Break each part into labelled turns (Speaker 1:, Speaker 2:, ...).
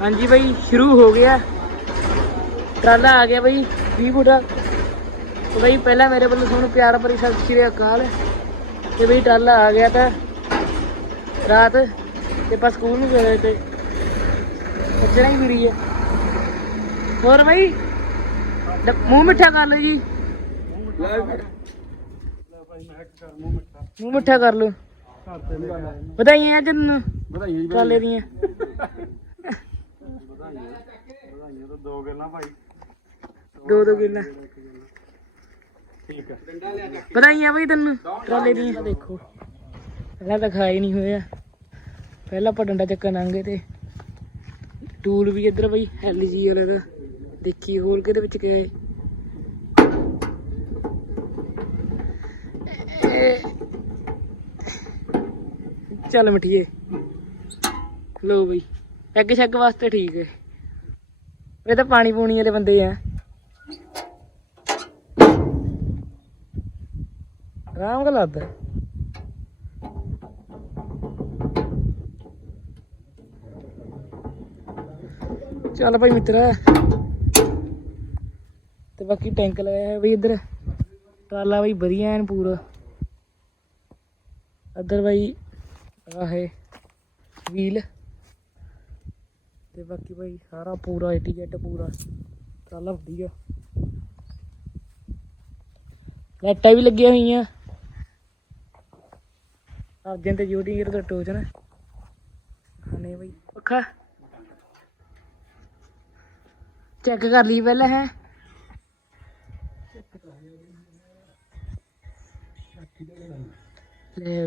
Speaker 1: ਹਾਂਜੀ ਬਈ ਸ਼ੁਰੂ ਹੋ ਗਿਆ। ਟਰਾਲਾ ਆ ਗਿਆ ਬਈ 20 ਫੁੱਟਾ। ਤੇ ਬਈ ਪਹਿਲਾਂ ਮੇਰੇ ਵੱਲੋਂ ਤੁਹਾਨੂੰ ਪਿਆਰ ਭਰੀ ਸਤਿ ਸ਼੍ਰੀ ਅਕਾਲ। ਤੇ ਬਈ ਟਰਾਲਾ ਆ ਗਿਆ ਤਾਂ ਰਾਤ ਤੇ ਆਪਾਂ ਸਕੂਲ ਨੂੰ ਗਏ ਤੇ ਬੱਚਣਾ ਹੀ ਫਿਰੀ ਹੈ ਹੋਰ ਬਈ ਮੂੰਹ ਮਿੱਠਾ ਕਰ ਲਓ ਜੀ। ਮੂੰਹ ਮਿੱਠਾ ਕਰ ਲਓ। ਵਧਾਈਆਂ ਤੈਨੂੰ। ਟਰਾਲੇ ਦੀਆਂ।
Speaker 2: ਦੋ ਗੱਲਾਂ ਭਾਈ।
Speaker 1: ਦੋ ਦੋ ਕਿੱਲਾ
Speaker 2: ਠੀਕ ਹੈ
Speaker 1: ਵਧਾਈਆਂ ਬਈ ਤੈਨੂੰ ਟਰਾਲੇ ਦੀਆਂ। ਦੇਖੋ। ਪਹਿਲਾਂ ਤਾਂ ਖਾਈ ਨਹੀਂ ਹੋਇਆ ਪਹਿਲਾਂ ਆਪਾਂ ਡੰਡਾ ਚੱਕਣ ਆਂਗੇ ਤੇ। ਟੂਲ ਵੀ ਇੱਧਰ ਬਈ ਐਲਜੀ ਵਾਲੇ ਦਾ। ਦੇਖੀ ਹੋਰ ਕਿਹਦੇ ਵਿੱਚ ਕਿਹਾ ਹੈ ਚੱਲ ਮਠੀਏ। ਲੋ ਬਈ ਪੈਗ ਸ਼ੈਗ ਵਾਸਤੇ ਠੀਕ ਹੈ। ਇਹ ਤਾਂ ਪਾਣੀ ਪੂਣੀ ਵਾਲੇ ਬੰਦੇ ਆ। ਆਰਾਮ ਨਾਲ ਲੱਗਦਾ ਚੱਲ ਭਾਈ ਮਿੱਤਰਾ, ਤੇ ਬਾਕੀ ਟੈਂਕ ਲਗਾਇਆ ਹੈ ਬਈ ਇੱਧਰ। ਟਰਾਲਾ ਬਈ ਵਧੀਆ ਐਨ ਪੂਰਾ। ਅਦਰ ਬਈ ਆਹ ਹੈ ਵੀਲ ਤੇ ਬਾਕੀ ਭਾਈ ਸਾਰਾ ਪੂਰਾ ਏ ਜੈਟ ਪੂਰਾ। ਟਰਾਲਾ ਵਧੀਆ। ਲਾਈਟਾਂ ਵੀ ਲੱਗੀਆਂ ਹੋਈਆਂ। ਅਰਜਨ ਤੇ ਜੋੜੀ ਗੇਰ ਦਾ ਟੋਚ ਨਾ। ਖਾਣੇ ਬਈ। ਪੱਖਾ ਚੈੱਕ ਕਰ ਲਈ ਪਹਿਲਾਂ ਹੈ। ਲੈ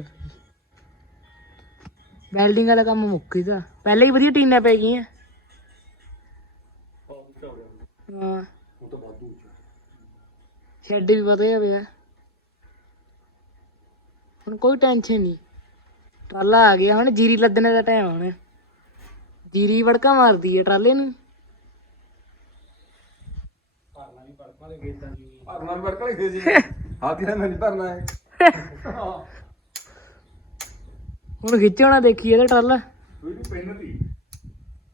Speaker 1: ਵੈਲਡਿੰਗ ਵਾਲਾ ਕੰਮ ਮੁੱਕ ਗਿਆ। ਪਹਿਲੇ ਹੀ ਵਧੀਆ ਟੀਨਾਂ ਪੈ ਗਈਆਂ। ਹਾਂ। ਸ਼ੈਡ ਵੀ ਵਧਿਆ ਪਿਆ। ਹੁਣ ਕੋਈ ਟੈਨਸ਼ਨ ਨਹੀਂ। ਟਰਾਲਾ ਆ ਗਿਆ ਹੁਣ ਜੀਰੀ ਲੱਦਣੇ ਦਾ ਟਾਈਮ ਹੁਣ। ਜੀਰੀ ਵੜਕਾ ਮਾਰਦੀ ਹੈ ਟਰਾਲੇ ਨੂੰ।
Speaker 2: ਭਰਨਾ ਵੀ ਵੜਕਾ ਲਿਖਦੇ ਸੀ ਹਾਥੀ ਨਾਲ ਨਹੀਂ ਭਰਨਾ ਹੈ।
Speaker 1: ਹੁਣ ਖਿੱਚਣਾ ਦੇਖੀ ਇਹਦਾ ਟਰਾਲਾ।
Speaker 2: ਪੈਨ ਦੀ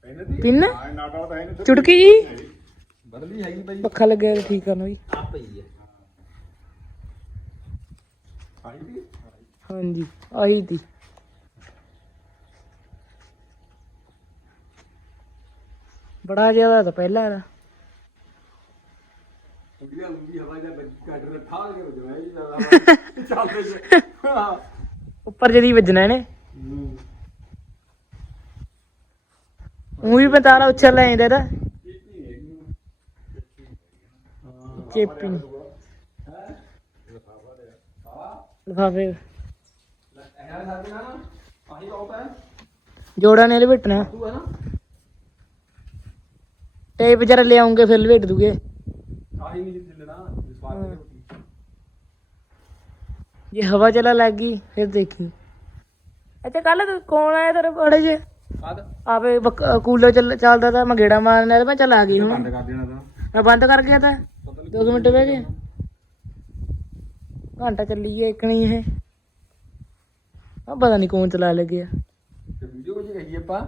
Speaker 2: ਪੈਨ ਦੀ
Speaker 1: ਪਿੰਨ?
Speaker 2: ਨਾਟਾ ਤਾਂ ਹੈ ਨਹੀਂ
Speaker 1: ਚੁਟਕੀ ਜੀ।
Speaker 2: ਬਦਲੀ ਹੈਗੀ ਭਾਈ
Speaker 1: ਪੱਖਾ ਲੱਗਿਆ ਠੀਕ ਕਰਨਾ ਵੀ
Speaker 2: ਆ ਪਈ ਹੈ ਆਈ ਵੀ?
Speaker 1: ਹਾਂਜੀ ਆਹੀ ਤੀ। ਬੜਾ ਜ਼ਿਆਦਾ ਤਾਂ ਪਹਿਲਾਂ ਦਾ
Speaker 2: ਇੰਡੀਆ ਲੰਬੀ ਹਵਾ ਦਾ ਕੱਟ ਰੱਖਾ ਕੇ ਹੋ ਜਾਵੇ ਇਹ ਜ਼ਿਆਦਾ ਚੱਲਦੇ ਜੇ ਹਾਂ
Speaker 1: ਉੱਪਰ ਜਦੀ ਵੱਜਣਾ ਇਹਨੇ। ਉਹ ਵੀ ਬਤਾਰਾ ਉੱਚਾ ਲੈ ਜਾਂਦਾ ਇਹਦਾ। ਚੇਪੀ ਲਫਾਫੇ। ਜੋੜਾਂ ਨੇ
Speaker 2: ਨਾ
Speaker 1: ਟੇਪ ਜਰਾ ਲਿਆਉਂਗੇ ਫਿਰ ਲਪੇਟ ਦੂਗੇ।
Speaker 2: ਆਹੀ ਨਹੀਂ।
Speaker 1: ਜੇ ਹਵਾ ਚਲਾ ਲੱਗ ਗਈ ਫਿਰ ਦੇਖੀ। ਅੱਛਾ ਕੱਲ ਕੌਣ ਆਇਆ ਤੇਰੇ ਬੜੇ ਜੇ ਆਪੇ ਕੂਲਰ ਚੱਲ ਚੱਲਦਾ ਤਾਂ ਮੈਂ ਗੇੜਾ ਮਾਰਨ ਮੈਂ ਚੱਲ ਗਈ ਹੁਣ।
Speaker 2: ਬੰਦ ਕਰ ਦੇਣਾ ਤਾਂ।
Speaker 1: ਮੈਂ ਬੰਦ ਕਰ ਗਿਆ ਤਾਂ। ਦੋ ਕੁ ਮਿੰਟ ਬਹਿ ਗਏ। ਘੰਟਾ ਚੱਲੀ ਗਿਆ ਇੱਕ ਨਹੀਂ ਇਹ। ਆ ਪਤਾ ਨਹੀਂ ਕੌਣ ਚਲਾ ਲੱਗਿਆ
Speaker 2: ਤੇ ਵੀਡੀਓ ਵਿੱਚ ਕਹੀਏ ਆਪਾਂ।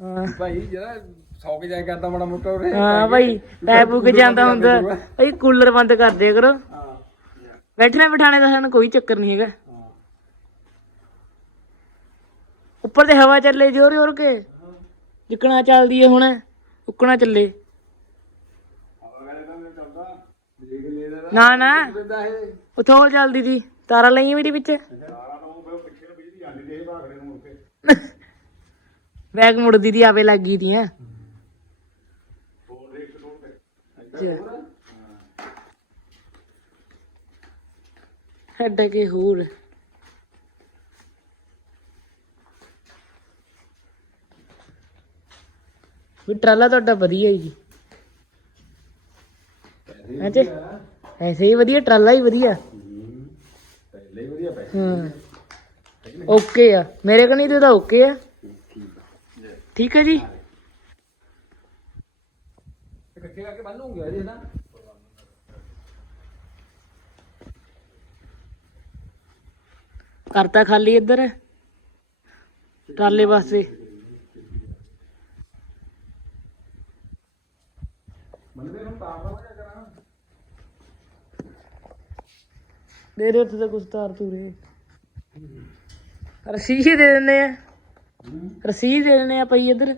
Speaker 1: ਹਾਂ।
Speaker 2: ਭਾਈ ਜਿਹੜਾ ਸੌ ਕੇ ਜਾਇਆ ਕਰਦਾ ਮਾੜਾ ਮੋਟਾ ਉਰੇ।
Speaker 1: ਹਾਂ ਭਾਈ ਪੈ ਪੁੱਗ ਜਾਂਦਾ ਹੁੰਦਾ। ਭਾਈ ਕੂਲਰ ਬੰਦ ਕਰ ਦਿਆ ਕਰੋ।
Speaker 2: ਹਾਂ।
Speaker 1: ਬੈਠਣੇ ਬਿਠਾਣੇ ਦਾ ਸਾਨੂੰ ਕੋਈ ਚੱਕਰ ਨਹੀਂ ਹੈਗਾ। ਉੱਪਰ ਤੇ ਹਵਾ ਚੱਲੇ ਜ਼ੋਰ ਜ਼ੋਰ ਕੇ ਜਿੱਕਣਾ ਚੱਲਦੀ ਹੈ ਹੁਣ ਉੱਕਣਾ ਚੱਲੇ
Speaker 2: ਅਗਲੇ ਤਾਂ ਮੈਂ ਚੱਲਦਾ ਦੇਖ ਲੈ ਦਾ
Speaker 1: ਨਾ ਨਾ। ਉਥੋਂ ਚੱਲਦੀ ਦੀ ਤਾਰਾਂ ਲਈਆਂ ਮੇਰੀ ਵਿੱਚ ਬੈਗ ਮੁੜਦੀ ਦੀ ਆਵੇ ਲੱਗ ਦੀਆਂ। ਹੱਡ ਕੇ। ਹੋਰ ਵੀ ਟਰਾਲਾ ਤੁਹਾਡਾ ਵਧੀਆ ਹੀ। ਜੀ? ਹਾਂਜੀ ਐਸੇ ਹੀ ਵਧੀਆ, ਟਰਾਲਾ ਹੀ ਵਧੀਆ।
Speaker 2: ਪਹਿਲੇ ਹੀ। ਵਧੀਆ ਪੈਸੇ
Speaker 1: ਹਾਂ ਓਕੇ ਆ। ਮੇਰੇ ਕਨੀ ਤੇ ਤਾਂ ਓਕੇ ਆ। ਠੀਕ ਹੈ ਜੀ।
Speaker 2: ਇਕੱਠੇ ਕਰਕੇ ਬੰਨੂਗੇ ਅਜੇ ਨਾ
Speaker 1: ਕਰਤਾ ਖਾਲੀ ਇੱਧਰ ਟਰਾਲੇ ਵਾਸਤੇ।
Speaker 2: ਬੰਦੇ ਨੂੰ ਤਾਰ ਦਾ ਕੀ ਕਰਾਂ
Speaker 1: ਦੇ ਦੇ ਉੱਥੇ ਤਾਂ ਕੁਛ ਤਾਰ ਤੂਰੇ ਰਸੀਦ ਦੇ ਦਿੰਦੇ ਆ। ਰਸੀਦ ਦੇ ਦਿੰਦੇ ਆ ਪਈ ਇੱਧਰ।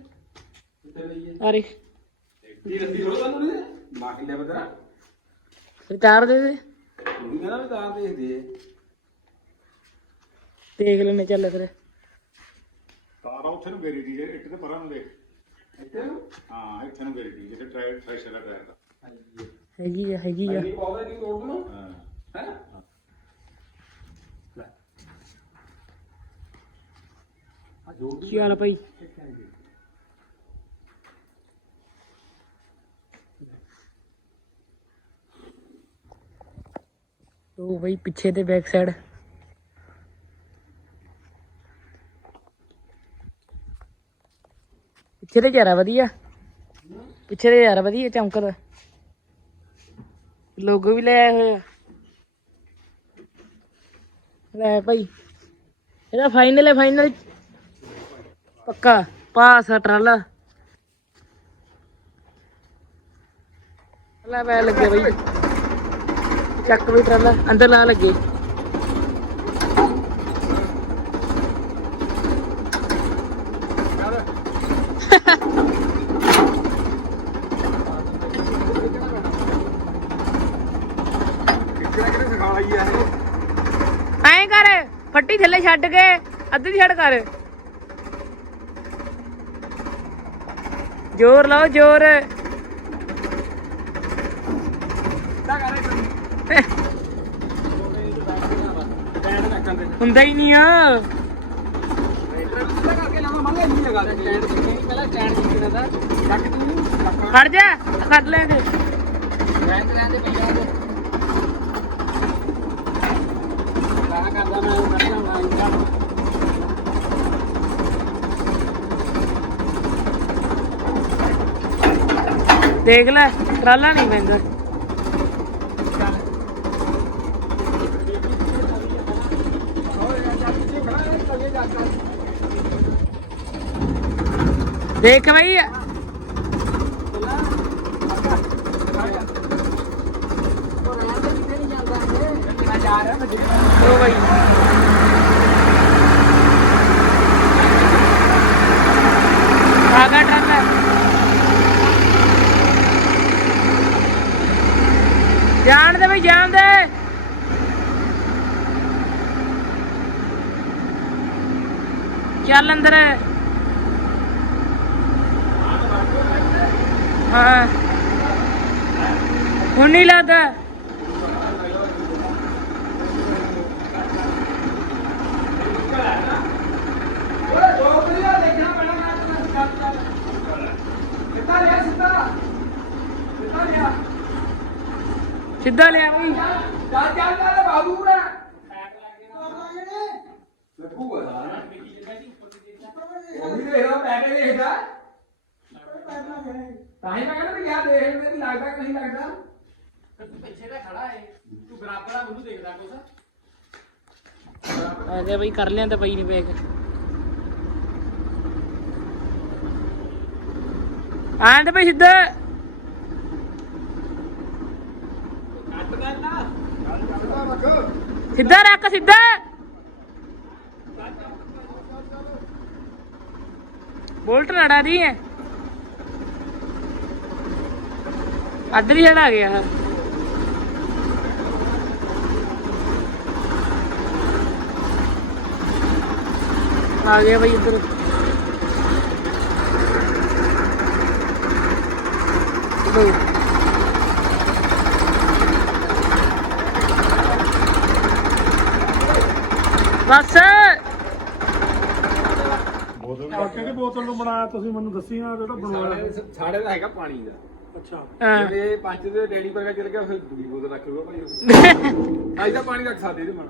Speaker 1: ਅਰੇ
Speaker 2: ਕੀ ਲੈ ਬਦਰਾ
Speaker 1: ਤਾਰ ਦੇ ਦੇ।
Speaker 2: ਉਹਨੂੰ ਕਹਿੰਦਾ ਵੀ ਤਾਰ ਦੇਖ ਦੇ
Speaker 1: ਦੇਖ ਲੈਣੇ ਚੱਲ ਫਿਰ
Speaker 3: ਤਾਰਾ ਉੱਥੇ ਨੂੰ ਗੇਰੀ ਦੀ ਇੱਕ ਤੇ ਪਰਾਂ ਨੂੰ ਦੇਖ।
Speaker 2: ਇੱਥੇ ਨੂੰ?
Speaker 3: ਹਾਂ ਇੱਥੇ ਨੂੰ ਗੇਰੀ ਦੀ ਜਿੱਥੇ ਟਾਇਰ ਥ੍ਰੈਸ਼ਰ ਦਾ ਟਾਇਰ ਦਾ।
Speaker 1: ਹੈਗੀ ਆ ਹੈਗੀ ਆ।
Speaker 2: ਨਹੀਂ ਪਾਉਂਦਾ ਨਹੀਂ ਤੋੜ ਦੂੰ
Speaker 3: ਹਾਂ।
Speaker 2: ਹੈ ਆ ਜੋੜ ਦੀ
Speaker 1: ਕੀ ਹਾਲ ਆ ਭਾਈ? ਉਹ ਬਈ ਪਿੱਛੇ ਤੇ ਬੈਕ ਸਾਈਡ ਪਿੱਛੇ ਤੇ ਯਾਰਾ ਵਧੀਆ। ਪਿੱਛੇ ਤੇ ਯਾਰਾ ਵਧੀਆ ਚਮਕਦਾ। ਲੋਗੋ ਵੀ ਲੈ ਆਏ ਹੋਏ ਆ ਲੈ ਭਾਈ। ਇਹਦਾ ਫਾਈਨਲ ਹੈ ਫਾਈਨਲ ਪੱਕਾ ਪਾਸ ਟਰਾਲਾ। ਲੈ ਬੈ ਲੱਗੇ ਬਈ। ਚੱਕ ਵੀ ਟਰਾਲਾ ਅੰਦਰ ਲਾ ਲੱਗੇ। ਐਂ ਕਰ ਫੱਟੀ ਥੱਲੇ ਛੱਡ ਕੇ ਅੱਧੀ ਛੱਡ ਕਰ। ਜ਼ੋਰ ਲਾਓ, ਜ਼ੋਰ। ਹੁੰਦਾ ਹੀ ਨਹੀਂ ਆ।
Speaker 2: ਕਿੱਦਾਂ
Speaker 1: ਖੜ ਜਾ ਕੱਢ ਲੈਂਗੇ
Speaker 2: ਰਹਿੰਦੇ ਰਹਿੰਦੇ ਪਈਆ ਦੇ ਕਹਾ ਕਰਦਾ ਮੈਂ ਉਹ ਕੱਢ ਲਾਂਗਾ
Speaker 1: ਦੇਖ ਲੈ ਟਰਾਲਾ ਨਹੀਂ ਪੈਂਦਾ ਦੇਖ ਬਈ। ਉਹ ਬਈ। ਆਗਾ ਟਰਾਲਾ ਜਾਣ ਦੇ ਬਈ ਜਾਣ ਦੇ। ਚੱਲ ਅੰਦਰ। ਹਾਂ। ਹੁਣ ਨਹੀਂ ਲੱਗਦਾ
Speaker 2: ਕਿੱਦਾਂ ਲਿਆ ਸਿੱਧਾ ਕਿੱਦਾਂ ਲਿਆ
Speaker 1: ਸਿੱਧਾ ਲਿਆ ਬਈ
Speaker 2: ਚੱਲ ਚੱਲ ਚੱਲ ਬਾਬੂ ਰੇ ਲੱਗੂਗਾ ਉਹ ਵੀ ਦੇਖਦਾ ਪੈਕੇ ਦੇਖਦਾ। ਤਾਂ ਹੀ ਮੈਂ ਕਹਿੰਦਾ ਵੀ ਯਾਰ ਦੇਖਦੇ ਵੀ ਲੱਗਦਾ ਕਿ ਨਹੀਂ ਲੱਗਦਾ?
Speaker 1: ਆ ਗਿਆ ਬਈ ਕਰ ਲਿਆ ਤਾਂ ਪਈ ਨਹੀਂ ਆਂ ਤੇ ਬਈ ਸਿੱਧਾ। ਸਿੱਧਾ ਰੱਖ, ਸਿੱਧਾ। ਬੋਲਟ ਲੜਾ ਦੀ ਹੈ ਅੱਧ ਵੀ ਛੜਾ ਗਿਆ। ਆ ਗਿਆ ਬਈ ਇੱਧਰ ਬਈ ਬਸ।
Speaker 3: ਬੋਤਲ ਕਿਹੜੀ ਬੋਤਲ ਨੂੰ ਬਣਾਇਆ ਤੁਸੀਂ? ਮੈਨੂੰ ਦੱਸੀ ਨਾ ਜਿਹੜਾ ਬਣਵਾਇਆ।
Speaker 2: ਸਾਡੇ ਦਾ ਹੈਗਾ ਪਾਣੀ ਦਾ।
Speaker 3: ਅੱਛਾ।
Speaker 1: ਹਾਂ।
Speaker 2: ਜੇ ਪੰਜ ਦੇ ਡੈਡੀ ਵਰਗਾ ਚੱਲ ਗਿਆ ਫਿਰ ਦੂਜੀ ਬੋਤਲ ਰੱਖ ਲਊਗਾ ਭਾਈ। ਅੱਜ ਤਾਂ ਪਾਣੀ ਰੱਖ ਸਕਦੇ ਇਹਦੇ ਮਨ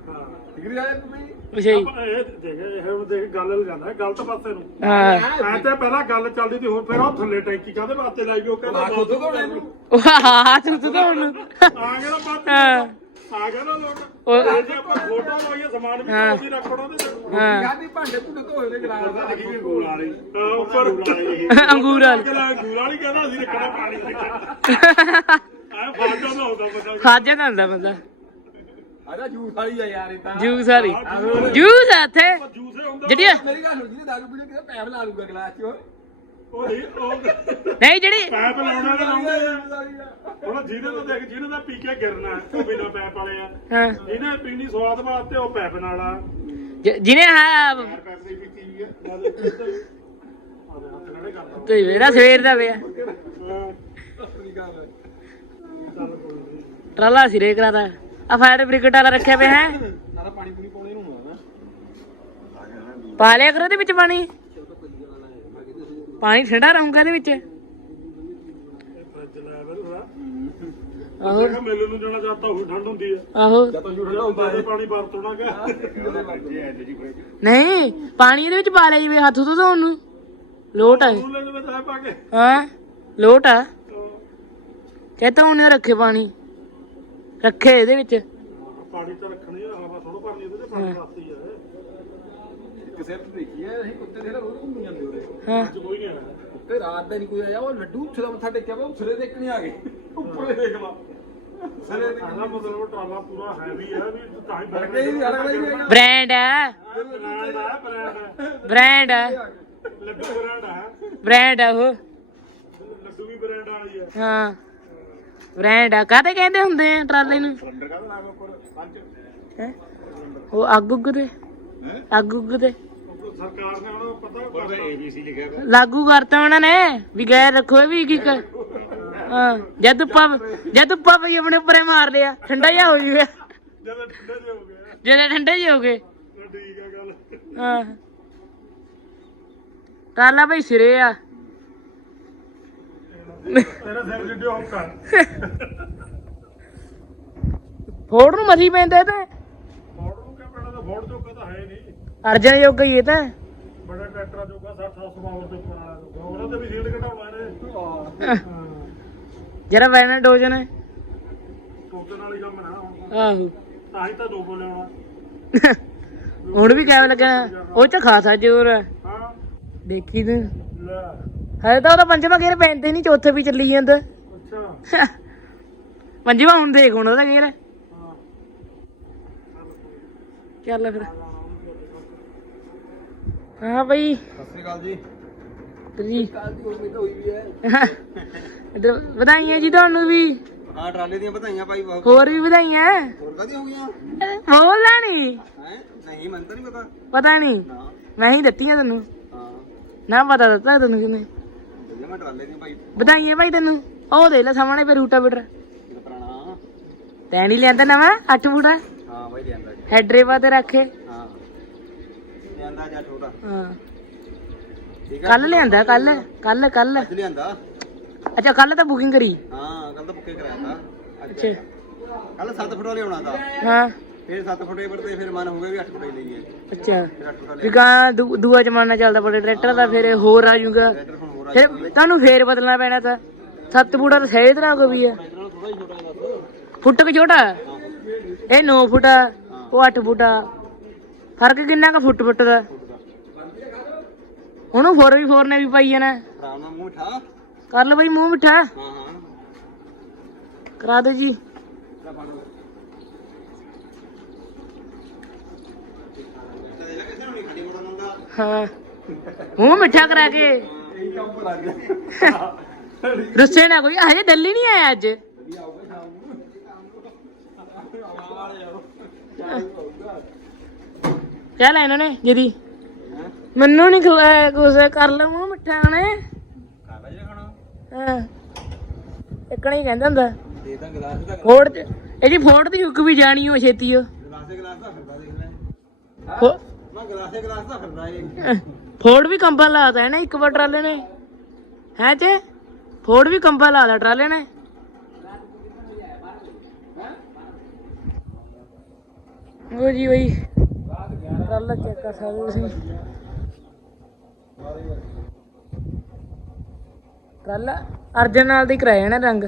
Speaker 2: ਡਿਗਰੀ ਵਾਲੇ ਤੁਸੀਂ
Speaker 1: ਅੱਛਾ ਜੀ।
Speaker 3: ਆਪਾਂ ਇਹ ਦੇਖ ਇਹ ਹੁਣ ਦੇਖ ਗੱਲ ਲੈ ਜਾਂਦਾ ਗਲਤ ਪਾਸੇ ਨੂੰ।
Speaker 1: ਹਾਂ।
Speaker 3: ਐ ਤੇ ਪਹਿਲਾਂ ਗੱਲ ਚੱਲਦੀ ਸੀ ਹੁਣ ਫਿਰ ਉਹ ਥੱਲੇ ਟੈਂਕੀ ਕਾਹਦੇ ਵਾਸਤੇ ਲਾਈ ਉਹ ਕਹਿੰਦਾ
Speaker 2: ਆ ਖੁਦ ਤੋਂ ਲੈ ਲੂ
Speaker 1: ਵਾਹ ਤੂੰ ਤੂੰ ਤਾਂ ਹੁਣ
Speaker 3: ਆ ਗਿਆ ਨਾ ਬਾਤ
Speaker 1: ਹਾਂ।
Speaker 3: ਆ ਗਿਆ ਨਾ ਲੋਟ
Speaker 1: ਉਹ
Speaker 3: ਜੇ ਆਪਾਂ ਫੋਟੋ ਲਾਈਏ ਸਮਾਨ ਵੀ
Speaker 1: ਹਾਂ।
Speaker 3: ਤੁਸੀਂ ਰੱਖਣਾ ਉਹਦੇ ਚ
Speaker 1: ਹਾਂ।
Speaker 2: ਯਾਰ ਨਹੀਂ ਭਾਂਡੇ ਭੁੰਡੇ ਧੋਏ ਦੇ ਗਲਾਸ ਦਾ ਲੱਗੀ ਵੀ
Speaker 3: ਗੂਲ ਵਾਲੀ। ਹਾਂ ਉੱਪਰ
Speaker 1: ਅੰਗੂਰ ਵਾਲੀ।
Speaker 3: ਅਗਲਾ ਗੂਲ ਵਾਲੀ ਕਹਿੰਦਾ ਅਸੀਂ ਰੱਖਣਾ ਪਾਣੀ ਵਿੱਚ। ਆ ਫਾਟੋ ਦਾ ਹੁੰਦਾ ਬੰਦਾ।
Speaker 1: ਖਾਜਾ ਹੁੰਦਾ
Speaker 2: ਜੂਸ ਵਾਲੀ ਆ ਯਾਰ ਇਹ ਤਾਂ।
Speaker 1: ਜੂਸ ਵਾਲੀ। ਜੂਸ ਆ ਇੱਥੇ।
Speaker 3: ਜੂਸੇ ਹੁੰਦਾ।
Speaker 1: ਜਿਹੜੀ
Speaker 2: ਮੇਰੀ ਗੱਲ ਸੁਣ ਜੀ ਦਾਰੂ ਪੀਣੇ ਕਿਤੇ ਪੈਪ ਲਾ ਲੂਗਾ ਗਲਾਸ 'ਚ ਓਏ।
Speaker 3: ਉਹ ਨਹੀਂ ਉਹ
Speaker 1: ਨਹੀਂ ਜਿਹੜੀ
Speaker 3: ਪੈਪ ਲਾਉਣਾ ਤਾਂ ਲਾਉਂਦੇ ਆ। ਹੁਣ ਜਿਹਨੇ ਤਾਂ ਦੇਖ ਜਿਹਨੇ ਦਾ ਪੀ ਕੇ ਗਿਰਨਾ ਹੈ, ਉਹ ਬਿਨਾ ਪੈਪ ਵਾਲੇ ਆ।
Speaker 1: ਹਾਂ।
Speaker 3: ਜਿਹਨੇ ਪੀਣੀ ਸਵਾਦ ਵਾਸਤੇ ਉਹ ਪੈਪ ਨਾਲ ਆ।
Speaker 1: ਜ- ਜਿਹਨੇ ਹਾਂ
Speaker 3: ਪੈਪ ਦੀ ਪੀਤੀ ਵੀ ਹੱਥ ਨਾਲੇ ਕਰਦਾ।
Speaker 1: ਤੇ ਜਿਹੜਾ ਸਵੇਰ ਦਾ ਪਿਆ।
Speaker 2: ਅਸਲੀ ਗੱਲ ਹੈ
Speaker 1: ਟਰਾਲਾ ਸਿਰੇ ਕਰਾਦਾ ਆ ਫਾਇਰ ਬ੍ਰਿਗੇਡ ਵਾਲਾ ਰੱਖਿਆ ਪਿਆ ਹੈ।
Speaker 2: ਨਾਲੇ ਪਾਣੀ ਪੂਣੀ ਪਾਉਣੇ ਨੂੰ ਆ ਨਾ।
Speaker 1: ਪਾ ਲਿਆ ਕਰੋ ਇਹਦੇ ਵਿੱਚ ਪਾਣੀ। ਪਾਣੀ ਠੰਡਾ ਰਹੂਗਾ ਇਹਦੇ ਵਿੱਚ? ਆਹੋ।
Speaker 3: ਮੈਂ ਮੇਲੇ ਨੂੰ ਜਾਣਾ ਚਾਹਤਾ ਉਹ ਠੰਡ ਹੁੰਦੀ ਹੈ
Speaker 1: ਆਹੋ।
Speaker 2: ਜਦ ਤੋਂ ਠੰਡਾ ਹੁੰਦਾ
Speaker 3: ਤੇ ਪਾਣੀ ਵਰਤਣਾ ਗਿਆ
Speaker 1: ਨਹੀਂ ਪਾਣੀ ਇਹਦੇ ਵਿੱਚ ਪਾ ਲਿਆ ਜਿਵੇਂ ਹੱਥ ਤੋਂ ਧੋਣ ਨੂੰ। ਲੋਟ ਆ। ਹਾਂ ਲੋਟ ਆ। ਕਹਤਾ ਉਹਨੇ ਰੱਖੇ ਪਾਣੀ। ਰੱਖੇ ਇਹਦੇ ਵਿੱਚ।
Speaker 3: ਪਾਣੀ ਤਾਂ ਰੱਖਣੀ ਆ ਹਵਾ ਥੋੜਾ ਭਰਨੀ ਇਹਦੇ ਤੇ ਪਾਣੀ ਵਾਸਤੇ ਹੀ ਆ।
Speaker 2: ਕਿਸੇ ਤੇ ਦੇਖੀ ਹੈ ਅਸੀਂ ਕੁੱਤੇ ਦੇ ਨਾਲ ਰੋਜ਼ ਘੁੰਮ ਜਾਂਦੇ ਉਰੇ।
Speaker 1: ਹਾਂ।
Speaker 3: ਕੋਈ ਨਹੀਂ ਆਇਆ।
Speaker 2: ਤੇ ਰਾਤ ਦਾ ਨਹੀਂ ਕੋਈ ਆਇਆ ਉਹ ਲੱਡੂ ਉੱਥੇ ਦਾ ਮੱਥਾ ਟੇਕਿਆ ਵਾ ਉਸਰੇ ਦੇਖਣੇ ਆ ਗਏ। ਉੱਪਰੇ ਦੇਖ ਲਾ। ਸਰੇ ਦੇ
Speaker 3: ਆਹਦਾ ਮਤਲਬ ਟਰਾਲਾ ਪੂਰਾ ਹੈਵੀ ਹੈ ਵੀ ਤਾਂ ਹੀ ਬੈਠ
Speaker 2: ਲੱਗੇ ਹੀ ਅਲੱਗ ਅਲੱਗ ਹੈਗਾ
Speaker 1: ਬ੍ਰਾਂਡ ਆ
Speaker 3: ਬ੍ਰਾਂਡ ਆ। ਬ੍ਰਾਂਡ
Speaker 1: ਬ੍ਰਾਂਡ ਆ।
Speaker 3: ਲੱਡੂ ਬ੍ਰਾਂਡ ਆ।
Speaker 1: ਬ੍ਰਾਂਡ ਆ ਉਹ।
Speaker 3: ਲੱਡੂ ਵੀ ਬ੍ਰਾਂਡ ਵਾਲੀ ਆ।
Speaker 1: ਹਾਂ। ਬ੍ਰਾਂਡ ਆ। ਕਾਹਦੇ ਕਹਿੰਦੇ ਹੁੰਦੇ ਆ ਟਰਾਲੇ ਨੂੰ?
Speaker 2: ਸਿਲੰਡਰ ਕਾ ਨਾਮ ਉੱਪਰ? ਪੰਜ।
Speaker 1: ਹੈਂ? ਉਹ ਅੱਗ ਉੱਗ ਦੇ। ਅੱਗ ਉੱਗ ਦੇ।
Speaker 3: ਉਹ ਸਰਕਾਰ ਨੇ ਉਹਨੂੰ ਪਤਾ ਕਰਦਾ ਏਬੀਸੀ ਲਿਖਿਆ
Speaker 1: ਲਾਗੂ ਕਰਤਾ ਉਹਨਾਂ ਨੇ ਵੀ ਗੈਰ ਰੱਖੋ ਇਹ ਵੀ ਕੀ ਕਰ ਹਾਂ ਜਦ ਉੱਪਾ ਜਦ ਉੱਪਾ ਵੀ ਆਪਣੇ ਉੱਪਰੇ ਮਾਰ ਲਿਆ ਠੰਡਾ ਜਿਹਾ ਹੋ ਗਿਆ
Speaker 3: ਜਦੋਂ ਠੰਡੇ ਜਿਹੇ ਹੋ ਗਏ
Speaker 1: ਜਿਹੜੇ ਠੰਡੇ ਜਿਹੇ ਹੋ ਗਏ।
Speaker 3: ਤਾਂ ਠੀਕ ਆ ਗੱਲ।
Speaker 1: ਹਾਂ। ਟਰਾਲਾ ਭਾਈ ਸਿਰੇ ਆ।
Speaker 3: ਤੇਰਾ ਸਿਰ ਜਿੱਡੇ ਹੋ ਕਰ
Speaker 1: ਫੋੜ ਨੂੰ ਮਥੀ ਪੈਂਦਾ ਤਾਂ
Speaker 3: ਫੋੜ ਨੂੰ ਕਿਆ ਪੈਣਾ ਤਾਂ ਫੋੜ ਜੋਗਾ ਤਾਂ ਹੈ ਨਹੀਂ
Speaker 1: ਅਰਜਨ ਜੋਗਾ ਹੀ ਇਹ ਤਾਂ।
Speaker 3: ਬੜਾ ਟਰੈਕਟਰ ਜੋਗਾ 60 700 ਪਾਵਰ ਦੇ ਉੱਪਰ ਵਾਲਾ ਜੋਗਾ। ਉਹਨਾਂ ਤੇ ਵੀ ਸੀਟ ਘਟਾਉਣਾ ਇਹਨੇ ਹਾਂ।
Speaker 1: ਜਰਾ ਵੈਨ ਡੋਜਨ ਹੈ।
Speaker 3: ਟੋਕੇ ਨਾਲ ਹੀ ਕੰਮ ਨਾ ਹੁਣ।
Speaker 1: ਆਹੋ।
Speaker 3: ਤਾਂ ਹੀ ਤਾਂ ਦੋ ਬੋਲੇ ਆਉਣਾ
Speaker 1: ਹੁਣ ਵੀ ਕਿਵੇਂ ਲੱਗਣਾ ਉਹ ਚ ਖਾਸਾ ਜ਼ੋਰ।
Speaker 3: ਹਾਂ।
Speaker 1: ਦੇਖੀ ਤੂੰ।
Speaker 3: ਲੈ।
Speaker 1: ਹਲੇ ਤਾਂ ਉਹਦਾ ਪੰਜਵਾਂ ਗੇਰ ਪੈਂਦੇ ਨਹੀਂ ਚੌਥੇ ਵੀ ਚੱਲੀ ਜਾਂਦਾ।
Speaker 3: ਅੱਛਾ।
Speaker 1: ਪੰਜਵਾਂ ਹੁਣ ਦੇਖ ਹੁਣ ਉਹਦਾ ਗੇਰ
Speaker 3: ਹਾਂ।
Speaker 1: ਚੱਲ ਫਿਰ। ਹਾਂ ਬਈ।
Speaker 2: ਸਤਿ ਸ੍ਰੀ ਅਕਾਲ ਜੀ।
Speaker 1: ਜੀ।
Speaker 2: ਕੱਲ ਦੀ ਉਮੀਦ ਹੋਈ ਵੀ ਹੈ।
Speaker 1: ਇੱਧਰ ਵਧਾਈਆਂ ਜੀ ਤੁਹਾਨੂੰ ਵੀ।
Speaker 2: ਹਾਂ ਟਰਾਲੇ ਦੀਆਂ ਵਧਾਈਆਂ ਭਾਈ ਬਹੁਤ।
Speaker 1: ਹੋਰ ਵੀ ਵਧਾਈਆਂ?
Speaker 2: ਹੋਰ ਕਾਦੀ ਹੋ ਗਈਆਂ?
Speaker 1: ਬੋਲਣਾ ਨਹੀਂ
Speaker 2: ਹੈ? ਨਹੀਂ ਮੈਨੂੰ ਤਾਂ ਨਹੀਂ ਪਤਾ।
Speaker 1: ਪਤਾ ਨਹੀਂ।
Speaker 2: ਨਾ
Speaker 1: ਮੈਂ ਹੀ ਦਿੱਤੀਆਂ ਤੈਨੂੰ।
Speaker 2: ਹਾਂ।
Speaker 1: ਨਾ ਪਤਾ ਦਿੱਤਾ ਤੈਨੂੰ ਕਿਨੇ
Speaker 2: ਮੈਂ ਟਰਾਲੇ ਦੀਆਂ ਭਾਈ।
Speaker 1: ਵਧਾਈਆਂ ਭਾਈ ਤੈਨੂੰ। ਉਹ ਦੇ ਲੈ ਸਾਹਮਣੇ ਪੇ ਰੂਟਾ ਬਿਟਰ।
Speaker 2: ਪੁਰਾਣਾ।
Speaker 1: ਤੈਂ ਨਹੀਂ ਲਿਆਂਦਾ ਨਵਾਂ? 8 ਫੁੱਟਾ
Speaker 2: ਹਾਂ ਭਾਈ ਲਿਆਂਦਾ
Speaker 1: ਹੈਡਰੇਵਾ ਤੇ ਰੱਖੇ
Speaker 2: ਹਾਂ ਛੋਟਾ
Speaker 1: ਹਾਂ।
Speaker 2: ਠੀਕ ਹੈ।
Speaker 1: ਕੱਲ ਲਿਆਂਦਾ ਕੱਲ ਕੱਲ ਕੱਲ
Speaker 2: ਅੱਜ ਲਿਆਂਦਾ?
Speaker 1: ਅੱਛਾ ਕੱਲ ਤਾਂ ਬੁਕਿੰਗ ਕਰੀ।
Speaker 2: ਹਾਂ ਕੱਲ ਤਾਂ ਬੁੱਕੇ ਕਰਾਇਆ ਤਾ।
Speaker 1: ਅੱਛਾ
Speaker 2: ਕੱਲ 7 ਫੁੱਟ ਵਾਲੇ ਆਉਣਾ ਤਾਂ।
Speaker 1: ਹਾਂ।
Speaker 2: ਫਿਰ 7 ਫੁੱਟੇ ਪਰ ਤੇ ਫਿਰ ਮਨ ਹੋ ਗਿਆ ਵੀ 8 ਫੁੱਟੇ ਲਈਏ।
Speaker 1: ਅੱਛਾ।
Speaker 2: ਫਿਰ 8 ਫੁੱਟ
Speaker 1: ਵੀ
Speaker 2: ਵਾਲੇ
Speaker 1: ਕਾਂ ਦੂ- ਦੂਆ ਜ਼ਮਾਨਾ ਚੱਲਦਾ ਬੜੇ ਟਰੈਕਟਰ ਦਾ ਫਿਰ ਹੋਰ ਆ ਜਾਊਗਾ।
Speaker 2: ਟਰੈਕਟਰ ਹੁਣ ਹੋਰ ਆ
Speaker 1: ਫਿਰ ਤੁਹਾਨੂੰ ਫੇਰ ਬਦਲਣਾ ਪੈਣਾ ਤਾਂ। ਸੱਤ ਫੁੱਟਾ ਤਾਂ ਸਹੀ ਤਰ੍ਹਾਂ ਕੋ ਵੀ ਆ।
Speaker 2: ਥੋੜਾ ਹੀ ਛੋਟਾ ਹੈ
Speaker 1: ਫੁੱਟ ਕਿ ਛੋਟਾ? ਇਹ 9 ਫੁੱਟ ਆ ਉਹ 8 ਫੁੱਟ ਆ। ਫ਼ਰਕ ਕਿੰਨਾ ਕੁ ਫੁੱਟ ਫੁੱਟ ਦਾ? ਉਹਨੂੰ 4v4 ਨੇ ਵੀ ਪਾਈ ਜਾਣਾ।
Speaker 2: ਆਰਾਮ ਨਾਲ ਮੂੰਹ
Speaker 1: ਕਰ ਲਓ ਬਈ ਮੂੰਹ ਮਿੱਠਾ।
Speaker 2: ਹਾਂ ਹਾਂ।
Speaker 1: ਕਰਾ ਦੇ ਜੀ।
Speaker 2: ਲੈ ਫੜ ਲਓ। ਤੇ ਲੱਗੇ ਤਾਂ ਨਹੀਂ ਖੜੀ ਮੋੜਨ ਹੁੰਦਾ
Speaker 1: ਹਾਂ। ਮੂੰਹ ਮਿੱਠਾ ਕਰਾ ਕੇ।
Speaker 2: ਇਹੀ ਕੰਮ ਪਰ ਆ ਗਿਆ
Speaker 1: ਰੁੱਸੇ ਨਾ ਕੋਈ ਹਜੇ ਦਿੱਲੀ ਨਹੀਂ ਆਇਆ ਅੱਜ।
Speaker 2: ਵਧੀਆ ਆਊਗਾ ਸ਼ਾਮ ਨੂੰ ਆਵਾਜ਼ ਵਾਲੇ ਆਓ
Speaker 1: ਕਹਿ ਲੈ ਇਹਨਾਂ ਨੇ
Speaker 2: ਹੈ
Speaker 1: ਮੈਨੂੰ ਨਹੀਂ ਖਵਾਇਆ ਕੁਛ ਕਰ ਲੈ ਮੂੰਹ ਮਿੱਠਾ ਨੇ
Speaker 2: ਕਾਲਾ ਜਿਹਾ ਖਾਣਾ।
Speaker 1: ਹਾਂ। ਇਕਣਾ ਹੀ ਕਹਿੰਦਾ ਹੁੰਦਾ।
Speaker 2: ਦੇ ਤਾਂ ਗਲਾਸ ਦਾ।
Speaker 1: ਫੋੜ ਇਹਦੀ ਵੀ ਜਾਣੀ ਉਹ ਛੇਤੀ ਉਹ।
Speaker 2: ਗਲਾਸ ਦੇ ਗਲਾਸ ਦਾ ਫਿਰਦਾ ਦੇਖ ਲੈ।
Speaker 1: ਫੋ-
Speaker 2: ਮੈਂ ਗਲਾਸ ਦੇ ਗਲਾਸ ਦਾ ਫਿਰਦਾ ਇਹ।
Speaker 1: ਫੋੜ ਵੀ ਕੰਬਾ ਲਾਤਾ ਹੈ ਨਾ ਇੱਕ ਵਾਰ ਟਰਾਲੇ ਨੇ। ਹੈ ਜੇ? ਫੋੜ ਵੀ ਕੰਬਾ ਲਾ ਲਾ ਟਰਾਲੇ ਨੇ। ਉਹ ਜੀ ਬਈ। ਟਰਾਲਾ ਚੈੱਕ ਕਰ ਸਕਦੇ ਤੁਸੀਂ। ਟਰਾਲਾ ਅਰਜਨ ਨਾਲ ਦੀ ਕਰਾਇਆ ਨਾ ਰੰਗ।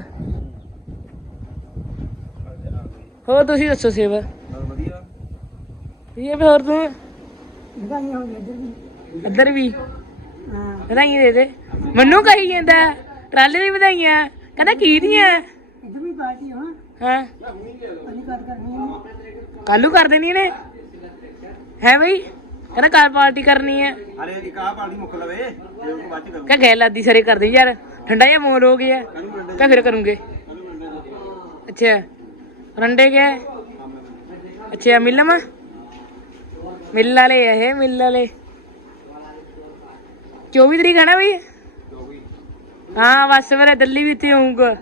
Speaker 1: ਹੋਰ ਤੁਸੀਂ ਦੱਸੋ ਸੇਵਾ?
Speaker 2: ਵਧੀਆ।
Speaker 1: ਇਹ ਵੀ ਹੋਰ ਤੂੰ?
Speaker 4: ਵਧਾਈਆਂ ਇੱਧਰ ਵੀ।
Speaker 1: ਇੱਧਰ ਵੀ?
Speaker 4: ਹਾਂ।
Speaker 1: ਵਧਾਈਆਂ ਦੇ ਦੇ। ਮੈਨੂੰ ਕਹੀ ਜਾਂਦਾ ਟਰਾਲੇ ਦੀ ਵਧਾਈਆਂ। ਕਹਿੰਦਾ ਕੀ ਦੀਆਂ?
Speaker 4: ਇੱਧਰ ਵੀ ਪਾਰਟੀ
Speaker 1: ਹਾਂ।
Speaker 4: ਅਲੀ ਕਰ ਕਰਨੀ ਹੈ
Speaker 1: ਕੱਲੂ ਕਰ ਦੇਣੀ ਨੇ ਹੈ ਬਈ? ਕਹਿੰਦਾ ਕੱਲ ਪਾਰਟੀ ਕਰਨੀ ਹੈ।
Speaker 2: ਅਰੇ ਇੱਕ ਆ ਪਾਣੀ ਮੁੱਕ ਲਵੇ ਇਹ ਉਹ ਬਾਅਦ ਚ ਕਰੂੰ
Speaker 1: ਕਹ ਗੈਰ ਲਾਦੀ ਸਾਰੇ ਕਰਦੇ ਯਾਰ ਠੰਡਾ ਜਿਹਾ ਮੋਲ ਹੋ ਗਿਆ। ਕਹ ਫਿਰ ਕਰੂੰਗੇ। ਅੱਛਾ ਰੰਡੇ ਗਏ ਅੱਛਾ ਮਿਲਮ ਮਿਲ ਵਾਲੇ ਆ ਇਹ ਮਿਲ ਵਾਲੇ। 24 ਤਰੀਕ ਹੈ ਨਾ ਬਈ? ਹਾਂ ਬਸ ਫਿਰ ਦਿੱਲੀ ਵੀ ਤੇ ਆਉਂਗਾ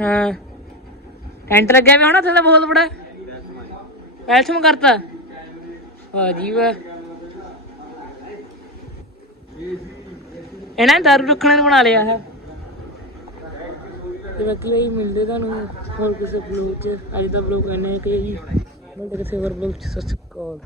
Speaker 1: ਹਾਂ। ਟੈਂਟ ਲੱਗਿਆ ਵੀ ਹੋਣਾ ਉੱਥੇ ਬਹੁਤ ਬੜਾ। ਵੈਲਕਮ ਕਰਤਾ। ਵਾਹ ਜੀ ਵਾਹ। ਇਹਨਾਂ ਨੇ ਦਾਰੂ ਰੱਖਣ ਬਣਾ ਲਿਆ ਹੈ ਤੇ ਬਾਕੀ ਬਈ ਮਿਲਦੇ ਤੁਹਾਨੂੰ ਹੋਰ ਕਿਸੇ ਬਲੌਗ 'ਚ। ਅੱਜ ਦਾ ਬਲੌਗ ਇੰਨਾ ਕਿ ਜੀ। ਮਿਲਦੇ ਕਿਸੇ ਹੋਰ ਬਲੌਗ 'ਚ। ਸਤਿ ਸ਼੍ਰੀ ਅਕਾਲ।